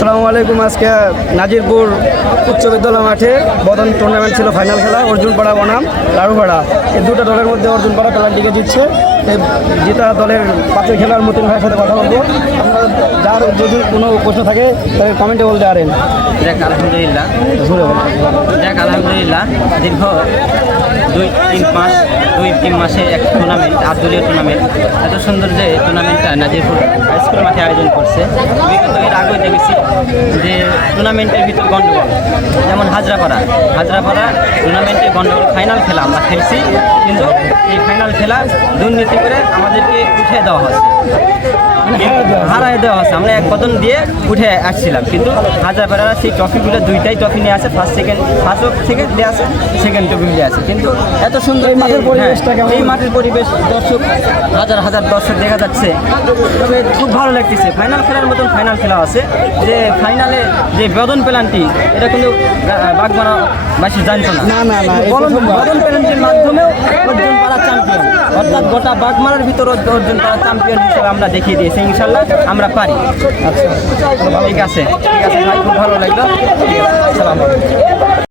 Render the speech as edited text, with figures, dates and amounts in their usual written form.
আসসালামু আলাইকুম। আজকে নাজিরপুর উচ্চ বিদ্যালয় মাঠে বদন টুর্নামেন্ট ছিল, ফাইনাল খেলা। অর্জুনপাড়া বনাম লাড়ুপাড়া, এই দুটো দলের মধ্যে অর্জুনপাড়া খেলাটিকে জিতছে। এই জেতা দলের পাশে খেলার মতন ভাইয়ের সাথে কথা বলবো। আপনার যার যদি কোনো প্রশ্ন থাকে তাহলে কমেন্টে বলতে পারেন। দেখ আলহামদুলিল্লাহ, দীর্ঘ 2-3 মাসে এক টুর্নামেন্ট, আটদলীয় টুর্নামেন্ট, এত সুন্দর যে টুর্নামেন্টটা নাজিরপুর হাই স্কুল মাঠে আয়োজন করছে। আমি কিন্তু এর আগেও দেখেছি যে টুর্নামেন্টের ভিতর গণ্ডগোল, যেমন হাজরাপাড়া টুর্নামেন্টে গণ্ডগোল, ফাইনাল খেলা আমরা খেলছি, কিন্তু এই ফাইনাল খেলা দুর্নীতি করে আমাদেরকে উঠে দেওয়া হচ্ছে, হারাই দেওয়া হচ্ছে। আমরা এক বদন দিয়ে উঠে আসছিলাম, কিন্তু হাজারপাড়ারা সেই ট্রফিগুলো দুইটাই ট্রফি নিয়ে আসে। ফার্স্ট থেকে দিয়ে আসে, সেকেন্ড ট্রফি নিয়ে আসে। কিন্তু এত সুন্দর এই মাঠের পরিবেশ, দর্শক হাজার দর্শক দেখা যাচ্ছে, তবে খুব ভালো লাগতেছে। ফাইনাল খেলার মতন ফাইনাল খেলা আছে, যে ফাইনালে যে বদন পেনাল্টি, এটা কিন্তু বাগমারাবাসী জানতো না। বদন পেনাল্টির মাধ্যমেও অর্জুনপাড়া চ্যাম্পিয়ন, অর্থাৎ গোটা বাগমারার ভিতর অর্জুনপাড়া চ্যাম্পিয়ন হিসেবে আমরা দেখিয়ে দিয়েছি। ইনশাল্লাহ আমরা পারি। আচ্ছা, ঠিক আছে ভাই, খুব ভালো লাগলো। আসসালামু আলাইকুম।